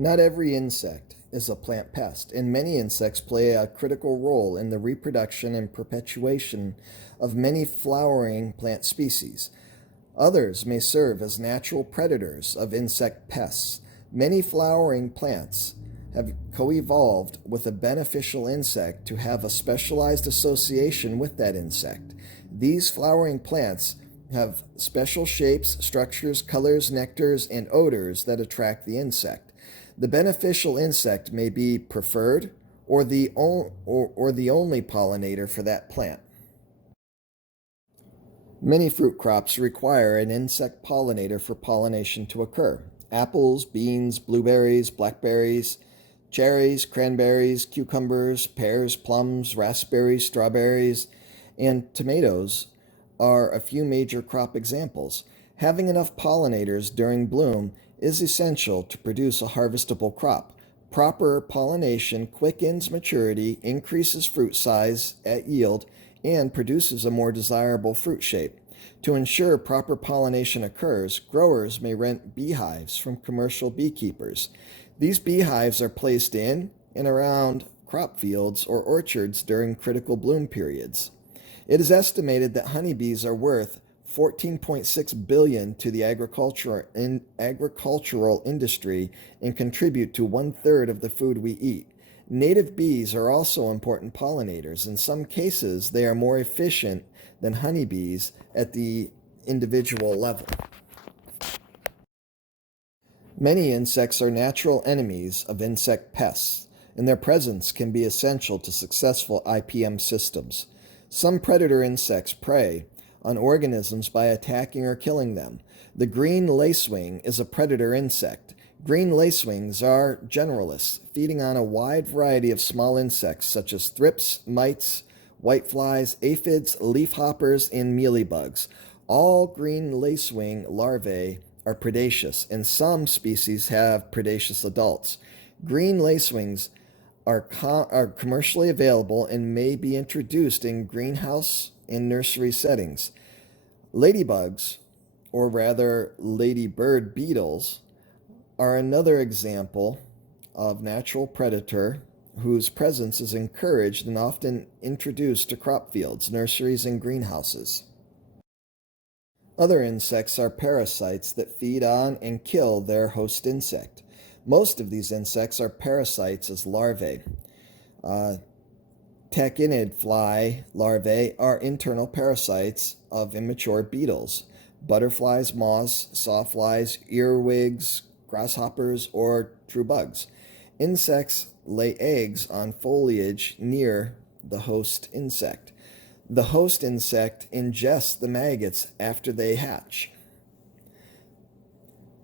Not every insect is a plant pest, and many insects play a critical role in the reproduction and perpetuation of many flowering plant species. Others may serve as natural predators of insect pests. Many flowering plants have co-evolved with a beneficial insect to have a specialized association with that insect. These flowering plants have special shapes, structures, colors, nectars, and odors that attract the insect. The beneficial insect may be preferred or the only pollinator for that plant. Many fruit crops require an insect pollinator for pollination to occur. Apples, beans, blueberries, blackberries, cherries, cranberries, cucumbers, pears, plums, raspberries, strawberries, and tomatoes are a few major crop examples. Having enough pollinators during bloom is essential to produce a harvestable crop. Proper pollination quickens maturity, increases fruit size at yield, and produces a more desirable fruit shape. To ensure proper pollination occurs, growers may rent beehives from commercial beekeepers. These beehives are placed in and around crop fields or orchards during critical bloom periods. It is estimated that honeybees are worth 14.6 billion to the agricultural industry and contribute to 1/3 of the food we eat. Native bees are also important pollinators. In some cases, they are more efficient than honeybees at the individual level. Many insects are natural enemies of insect pests, and their presence can be essential to successful IPM systems. Some predator insects prey on organisms by attacking or killing them. The green lacewing is a predator insect. Green lacewings are generalists, feeding on a wide variety of small insects such as thrips, mites, whiteflies, aphids, leafhoppers, and mealybugs. All green lacewing larvae are predaceous, and some species have predaceous adults. Green lacewings are commercially available and may be introduced in greenhouse and nursery settings. Ladybugs, or rather ladybird beetles, are another example of natural predator whose presence is encouraged and often introduced to crop fields, nurseries, and greenhouses. Other insects are parasites that feed on and kill their host insect. Most of these insects are parasites as larvae. Tachinid fly larvae are internal parasites of immature beetles. Butterflies, moths, sawflies, earwigs, grasshoppers, or true bugs. Insects lay eggs on foliage near the host insect. The host insect ingests the maggots after they hatch.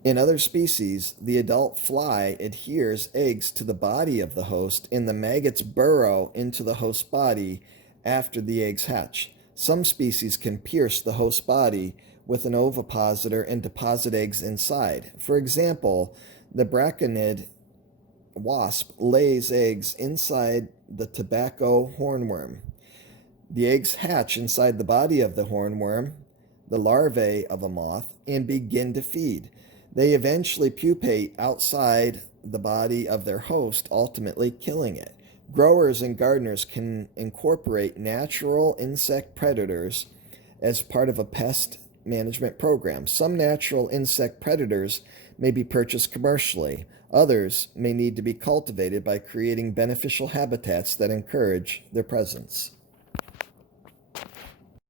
In other species, the adult fly adheres eggs to the body of the host, and the maggots burrow into the host body after the eggs hatch. Some species can pierce the host body with an ovipositor and deposit eggs inside. For example, the braconid wasp lays eggs inside the tobacco hornworm. The eggs hatch inside the body of the hornworm, the larvae of a moth, and begin to feed. They eventually pupate outside the body of their host, ultimately killing it. Growers and gardeners can incorporate natural insect predators as part of a pest management program. Some natural insect predators may be purchased commercially. Others may need to be cultivated by creating beneficial habitats that encourage their presence.